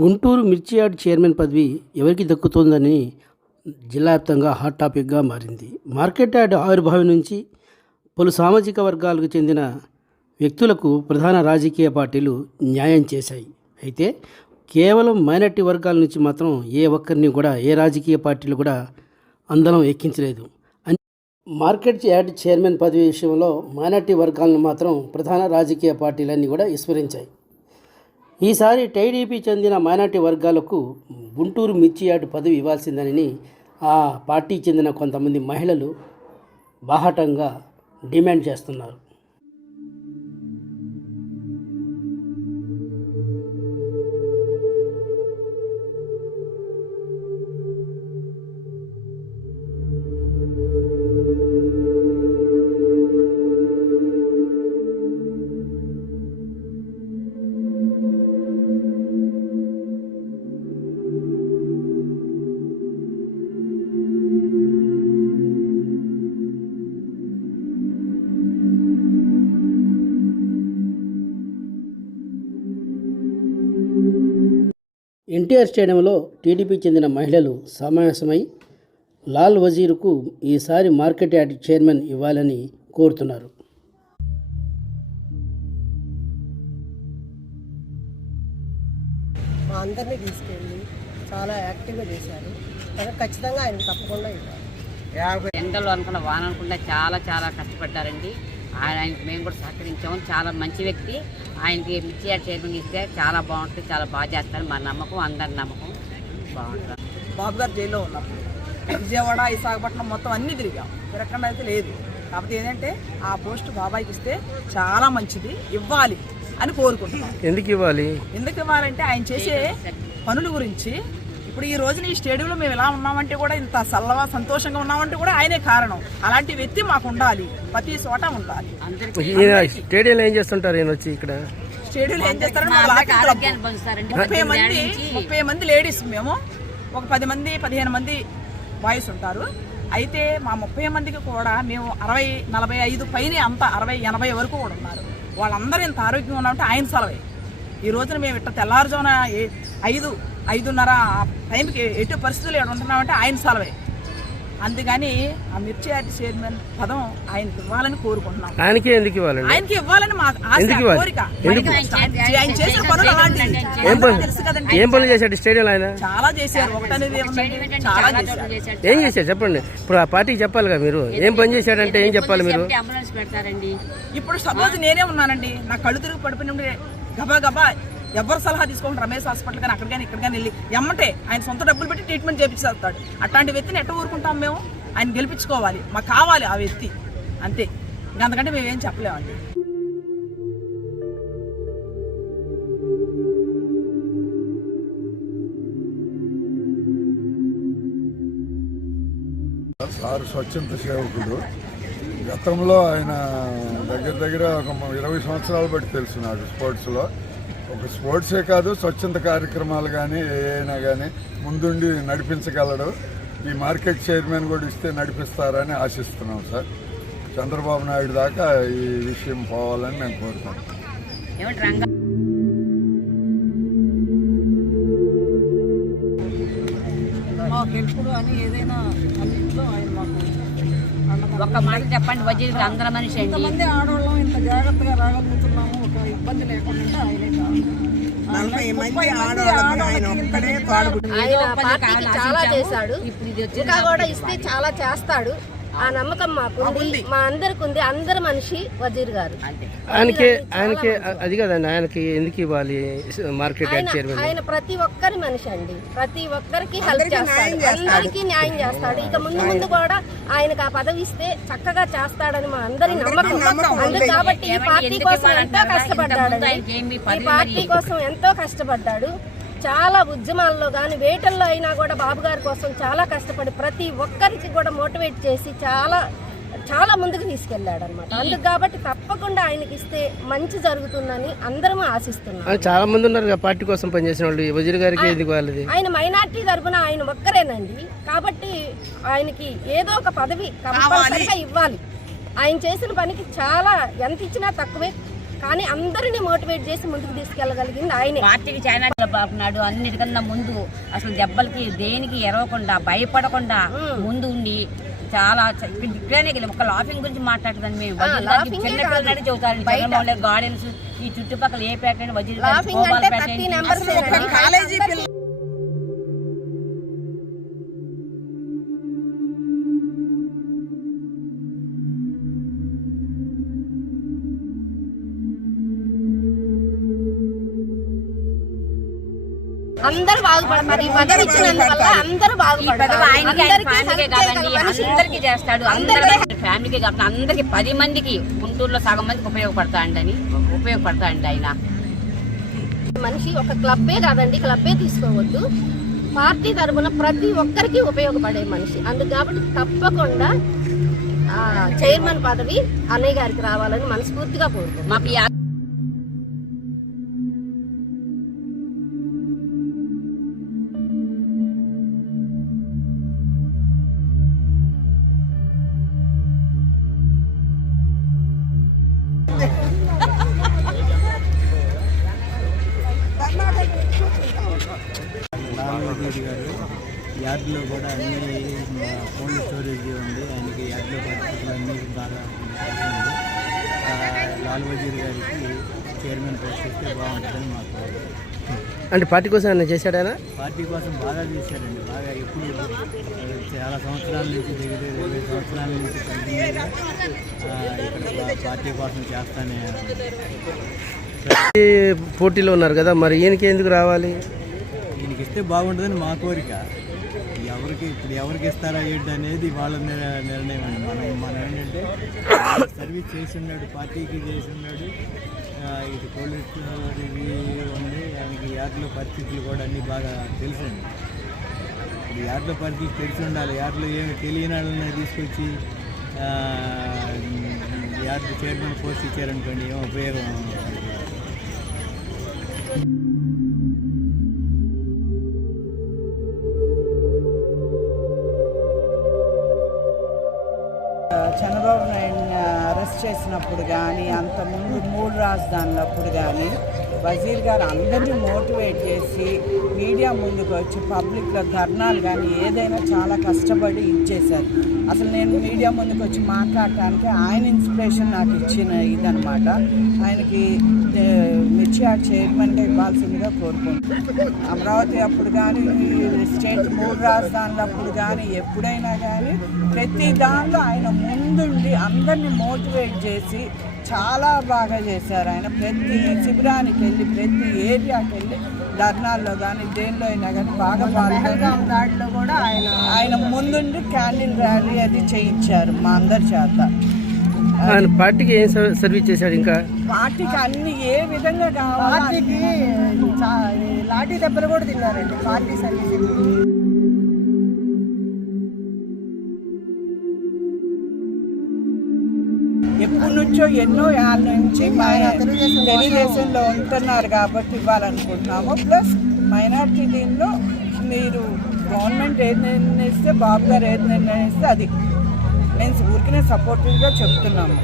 గుంటూరు మిర్చి yard chairman పదవి ఎవరికి దక్కుతోందని జిల్లా వ్యాప్తంగా హాట్ టాపిక్గా మారింది. మార్కెట్ యార్డ్ ఆవిర్భావం నుంచి పలు సామాజిక వర్గాలకు చెందిన వ్యక్తులకు ప్రధాన రాజకీయ పార్టీలు న్యాయం చేశాయి. అయితే కేవలం మైనార్టీ వర్గాల నుంచి మాత్రం ఏ ఒక్కరిని కూడా ఏ రాజకీయ పార్టీలు కూడా అందలం ఎక్కించలేదు. మార్కెట్ యార్డ్ చైర్మన్ పదవి విషయంలో మైనార్టీ వర్గాలను మాత్రం ప్రధాన రాజకీయ పార్టీలన్నీ కూడా విస్మరించాయి. ఈసారి టీడీపీ చెందిన మైనార్టీ వర్గాలకు గుంటూరు మిర్చి యార్డ్ పదవి ఇవ్వాల్సిందని ఆ పార్టీకి చెందిన కొంతమంది మహిళలు బాహాటంగా డిమాండ్ చేస్తున్నారు. ఎన్టీఆర్ స్టేడియంలో టీడీపీ చెందిన మహిళలు సమావేశమై లాల్ వజీర్కు ఈసారి మార్కెట్ యార్డ్ చైర్మన్ ఇవ్వాలని కోరుతున్నారు. మా అందరినీ తీసుకెళ్ళి చాలా యాక్టివ్గా చేశారు. ఖచ్చితంగా ఆయన తప్పకుండా ఇవ్వాలి. ఎండలు అనుకున్న వాన అనుకున్న చాలా కష్టపడ్డారండి. ఆయనకి మేము కూడా సహకరించాము. చాలా మంచి వ్యక్తి. ఆయనకి మిర్చి యార్డ్ చైర్మన్ ఇస్తే చాలా బాగుంటుంది, చాలా బాగా చేస్తారు. మా నమ్మకం, అందరి నమ్మకం బాగుంటుంది. బాబు గారు జైల్లో ఉన్నప్పుడు విజయవాడ, విశాఖపట్నం మొత్తం అన్నీ తిరిగాం. తిరగకుండా అయితే లేదు. కాకపోతే ఏంటంటే ఆ పోస్ట్ బాబాయ్కి ఇస్తే చాలా మంచిది, ఇవ్వాలి అని కోరుకుంటున్నాం. ఎందుకు ఇవ్వాలంటే ఆయన చేసే పనుల గురించి. ఇప్పుడు ఈ రోజున ఈ స్టేడియంలో మేము ఎలా ఉన్నామంటే కూడా, ఇంత చల్లగా సంతోషంగా ఉన్నామంటే కూడా ఆయనే కారణం. అలాంటి వ్యక్తి మాకు ఉండాలి, ప్రతి చోట ఉండాలి. స్టేడియంలో ఏం చేస్తుంటారు? ఇక్కడ స్టేడియంలో ఏం చేస్తారంటే 30 మంది లేడీస్, మేము ఒక 10 మంది 15 మంది బాయ్స్ ఉంటారు. అయితే మా 30 మందికి కూడా మేము 60, 45 పైన అంతా 60, 80 వరకు కూడా ఉన్నారు. వాళ్ళందరూ ఇంత ఆరోగ్యంగా ఉన్నామంటే ఆయన సెలవే. ఈ రోజున మేము ఇట్లా తెల్లారుజామున 5:30 టైంకి ఎటు పరిస్థితులు ఇక్కడ ఉంటున్నామంటే ఆయన సెలవే. అందుకని ఆ మిర్చి యార్డ్ చైర్మన్ పదం ఆయనకి ఇవ్వాలని కోరుకుంటున్నాం. ఆయనకి ఇవ్వాలని మా ఆశ, కోరిక. ఆయన చేసిన పనులు అలాంటివి తెలుసు కదండి. చాలా చేశారు. ఒకటనేది చాలా చేశారు. ఏం చేశారు చెప్పండి. ఇప్పుడు ఆ పార్టీకి చెప్పాలిగా, మీరు ఏం పని చేశారంటే ఏం చెప్పాలి మీరు? ఇప్పుడు సపోజ్ నేనే ఉన్నానండి, నా కళ్ళు తిరిగి పడిపోయిన గబా ఎవరు సలహా తీసుకోండి, రమేష్ హాస్పిటల్ కానీ అక్కడ కానీ ఇక్కడ కానీ వెళ్ళి ఎమ్మటే ఆయన సొంత డబ్బులు పెట్టి ట్రీట్మెంట్ చేయించేస్తాడు. అట్లాంటి వ్యక్తిని ఎట్ట ఊరుకుంటాం మేము? ఆయన గెలిపించుకోవాలి, మాకు కావాలి ఆ వ్యక్తి, అంతే. అందుకంటే మేమేం చెప్పలేమండి. సార్ స్వచ్ఛంద సేవకుడు. గతంలో ఆయన దగ్గర ఒక 20 సంవత్సరాలు బట్టి తెలుసు నాకు స్పోర్ట్స్లో. ఒక స్పోర్ట్సే కాదు, స్వచ్ఛంద కార్యక్రమాలు కానీ ఏమైనా కానీ ముందుండి నడిపించగలడు. ఈ మార్కెట్ చైర్మన్ కూడా ఇస్తే నడిపిస్తారని ఆశిస్తున్నాం సార్. చంద్రబాబు నాయుడు దాకా ఈ విషయం పోవాలని మేము కోరుకుంటున్నాం. మాకు ఎప్పుడు అని ఏదైనా అన్నింటిలో ఆయన మాకు ఒక్క మాట చెప్పండి. వజీర్ అందర మనిషి, ఇంతమంది ఆడవాళ్ళం ఇంత జాగ్రత్తగా రాగలుగుతున్నాము, ఒక ఇబ్బంది లేకుండా ఆయనే చాలా చేశాడు. ఇంకా కూడా ఇస్తే చాలా చేస్తాడు. ఆ నమ్మకం మాకుంది, మా అందరికి ఉంది. అందరి మనిషి వజీర్ గారు. ఆయనకి అది కదండి, ఆయనకి ఎందుకు ఇవ్వాలి మార్కెట్ యార్డ్ చైర్మన్? ఆయన ప్రతి ఒక్కరి మనిషి అండి, ప్రతి ఒక్కరికి హెల్ప్ చేస్తాడు, అందరికీ న్యాయం చేస్తాడు. ఇక ముందు కూడా ఆయనకు ఆ పదవి ఇస్తే చక్కగా చేస్తాడని మా అందరి నమ్మకం. కాబట్టి ఈ పార్టీ కోసం ఎంతో కష్టపడ్డాడు, ఈ పార్టీ కోసం ఎంతో కష్టపడ్డాడు. చాలా ఉద్యమాల్లో కానీ వేటల్లో అయినా కూడా బాబు గారి కోసం చాలా కష్టపడి ప్రతి ఒక్కరికి కూడా మోటివేట్ చేసి చాలా ముందుకు తీసుకెళ్లాడు అనమాట. అందుకు కాబట్టి తప్పకుండా ఆయనకి ఇస్తే మంచి జరుగుతుందని అందరం ఆశిస్తున్నాం. చాలా మంది ఉన్నారు పార్టీ కోసం పనిచేసిన వాళ్ళు. వజీర్ గారికి ఎందుకు వాళ్ళది? ఆయన మైనార్టీ తరఫున ఆయన ఒక్కరేనండి. కాబట్టి ఆయనకి ఏదో ఒక పదవి కంపల్సరిగా ఇవ్వాలి. ఆయన చేసిన పనికి చాలా ఎంత ఇచ్చినా తక్కువే. కానీ అందరినీ మోటివేట్ చేసి ముందుకు తీసుకెళ్ళగలిగింది ఆయనే. పార్టీకి చాలా బాగున్నాడు. అన్నిటికన్నా ముందు అసలు దెబ్బలకి దేనికి ఎరవకుండా భయపడకుండా ముందు ఉండి చాలా ఇక్కడనే ఒక లాఫింగ్ గురించి మాట్లాడుతుంది. మేము చిన్నపిల్లలు చదువుతారు గార్డెన్స్ ఈ చుట్టుపక్కల ఏ పేట కాలేజీ పిల్ల అందరూ బాగుపడతారు. ఈ పదవి ఇచ్చినందువల్ల అందరూ బాగుపడతారు. అందరికీ చేస్తాడు. అందరికీ ఫ్యామిలీకి కాకుండా అందరికి 10 మందికి గుంటూరులో సగం మందికి ఉపయోగపడతాడండి ఆయన. మనిషి ఒక క్లబ్బే కాదండి, క్లబ్బే తీసుకోవద్దు, పార్టీ తరఫున ప్రతి ఒక్కరికి ఉపయోగపడే మనిషి. అందుకు కాబట్టి తప్పకుండా చైర్మన్ పదవి అన్నయ్య గారికి రావాలని మనస్ఫూర్తిగా కోరుకుంటున్నాం. నాగవతి గారు యార్డులో కూడా అన్ని కోల్డ్ స్టోరేజ్ ఉంది, ఆయనకి యార్డులో పరిస్థితులు అన్నీ బాగా ఉంది. లాల్ వజీర్ గారికి చైర్మన్ పోస్ట్ ఇస్తే బాగుంటుందని మాకు. అంటే పార్టీ కోసం ఆయన చేశాడు? ఆయన పార్టీ కోసం బాగా చేశాడండి. బాగా ఎప్పుడు చాలా సంవత్సరాల నుంచి దగ్గర 20 సంవత్సరాల నుంచి కంటిన్యూగా ఇక్కడ పార్టీ కోసం చేస్తానే. పోటీలో ఉన్నారు కదా, మరి ఈయనకి ఎందుకు రావాలి? ఈయనకి ఇస్తే బాగుంటుందని మా కోరిక. ఎవరికి ఇస్తారా ఏంటి అనేది వాళ్ళ నిర్ణయం అండి. మనం ఏంటంటే సర్వీస్ చేసి ఉన్నాడు, పార్టీకి చేసి ఉన్నాడు. ఇది కోల్డ్ స్టోరేజ్ ఉంది, ఆయనకి యార్డులో పరిస్థితులు కూడా అన్నీ బాగా తెలుసండి. ఇప్పుడు యార్డులో పరిస్థితులు తెలిసి ఉండాలి. యార్డులో ఏమి తెలియని వాళ్ళని తీసుకొచ్చి యార్డు చైర్మన్ పోస్ట్ ఇచ్చారనుకోండి, ఏమో ఉపయోగం. చంద్రబాబు నాయుడిని అరెస్ట్ చేసినప్పుడు కానీ, అంతకుముందు 3 రాజధానులప్పుడు కానీ వజీర్ గారు అందరినీ మోటివేట్ చేసి మీడియా ముందుకు వచ్చి పబ్లిక్లో ధర్నాలు కానీ ఏదైనా చాలా కష్టపడి ఇచ్చేశారు. అసలు నేను మీడియా ముందుకు వచ్చి మాట్లాడటానికి ఆయన ఇన్స్పిరేషన్ నాకు ఇచ్చిన ఇదనమాట. ఆయనకి మిర్చియాడ్ చైర్మన్గా ఇవ్వాల్సిందిగా కోరుకుంటున్నాను. అమరావతి అప్పుడు కానీ, స్టేట్ 3 రాజధానులప్పుడు కానీ, ఎప్పుడైనా కానీ ప్రతి దానిలో ఆయన ముందుండి అందరినీ మోటివేట్ చేసి చాలా బాగా చేశారు. ఆయన ప్రతి శిబిరానికి వెళ్ళి, ప్రతి ఏరియాకి వెళ్ళి ధర్నాల్లో కానీ దేనిలో అయినా కానీ బాగా పాల్గొని కూడా ఆయన ముందుండి క్యాండిల్ ర్యాలీ అది చేయించారు మా అందరి చేత. ఆయన పార్టీకి ఏం సర్వీస్ చేశాడు? ఇంకా పార్టీకి అన్ని ఏ విధంగా కావాలి, లాఠీ దెబ్బలు కూడా తిన్నారండి పార్టీ సర్వీస్. ఎప్పటి నుంచో ఎన్నో ఏళ్ళ నుంచి తెలుగుదేశంలో ఉంటున్నారు కాబట్టి ఇవ్వాలనుకుంటున్నాము. ప్లస్ మైనార్టీ దీనిలో మీరు గవర్నమెంట్ ఏది నిర్ణయిస్తే, బాబు గారు ఏది నిర్ణయిస్తే అది మేము ఊరికినే సపోర్టివ్గా చెప్తున్నాము.